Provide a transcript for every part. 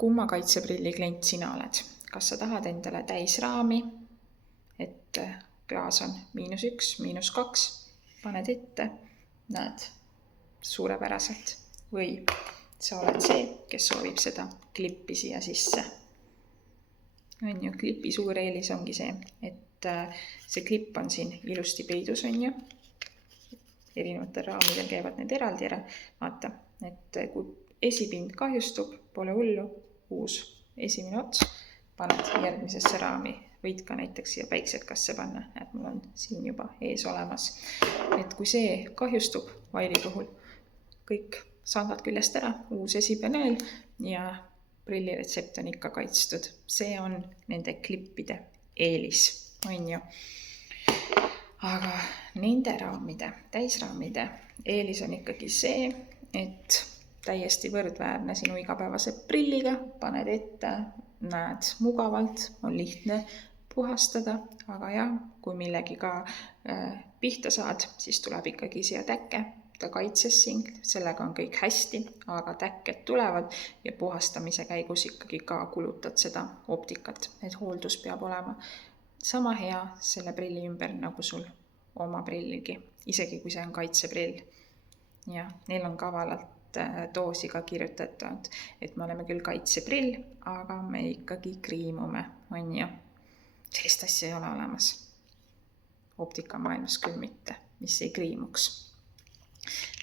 kumma kaitseprilli klient sina oled? Kas sa tahad endale täisraami, et klaas on -1, -2, paned ette, näed suurepäraselt, või sa oled see, kes soovib seda klippi siia sisse. On ju, klipi suur eelis ongi see, et see klipp on siin ilusti peidus, on ju. Erinevatel raamidel käivad need eraldi ära. Vaata, et kui esipind kahjustub, pole hullu, uus esimene ots, paned järgmisesse raami. Võid ka näiteks siia päiksetkasse panna, et mul on siin juba ees olemas. Et kui see kahjustub vaili puhul, kõik sangad küljest ära, uus esipaneel ja prilliretsept on ikka kaitstud. See on nende klippide eelis, on ju. Aga nende raamide, täisraamide eelis on ikkagi see, et täiesti võrdväärne sinu igapäevase prilliga, paned ette, näed mugavalt, on lihtne puhastada, aga jah, kui millegiga pihta saad, siis tuleb ikkagi siia täkke. Ta kaitses sind, sellega on kõik hästi, aga täkked tulevad ja puhastamise käigus ikkagi ka kulutad seda optikat, et hooldus peab olema sama hea selle prilli ümber nagu sul oma prilligi, isegi kui see on kaitseprill. Ja neil on kavalalt doosi ka kirjutatud, et me oleme küll kaitseprill, aga me ikkagi kriimume, on ju. Sellist asja ei ole olemas. Optikamaailmas küll mitte, mis ei kriimuks.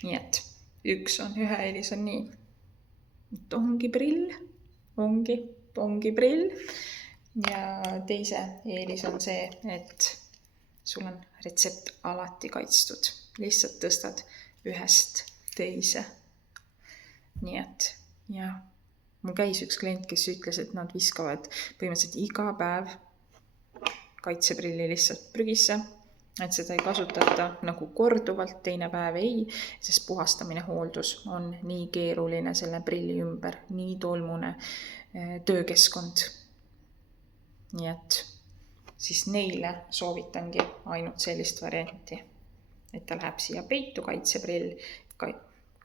Nii et ühe eelis on nii, et ongi prill, ongi prill. Ja teise eelis on see, et sul on retsept alati kaitstud. Lihtsalt tõstad ühest teise. Nii et, ja mul käis üks klient, kes ütles, et nad viskavad põhimõtteliselt iga päev kaitseprilli lihtsalt prügisse, et seda ei kasutata nagu korduvalt, teine päev ei, sest puhastamine, hooldus on nii keeruline selle prilli ümber, nii tolmune töökeskkond. Nii et siis neile soovitangi ainult sellist varianti, et ta läheb siia peitu kaitseprill,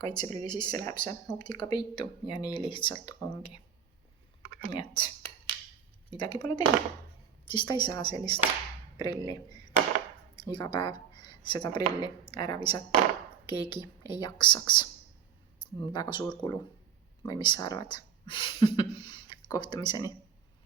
kaitseprilli sisse läheb see optika peitu ja nii lihtsalt ongi. Nii et midagi pole teha, siis ta ei saa sellist prilli. Iga päev seda prilli ära visata keegi ei jaksaks. Väga suur kulu. Või mis sa arvad? Kohtumiseni.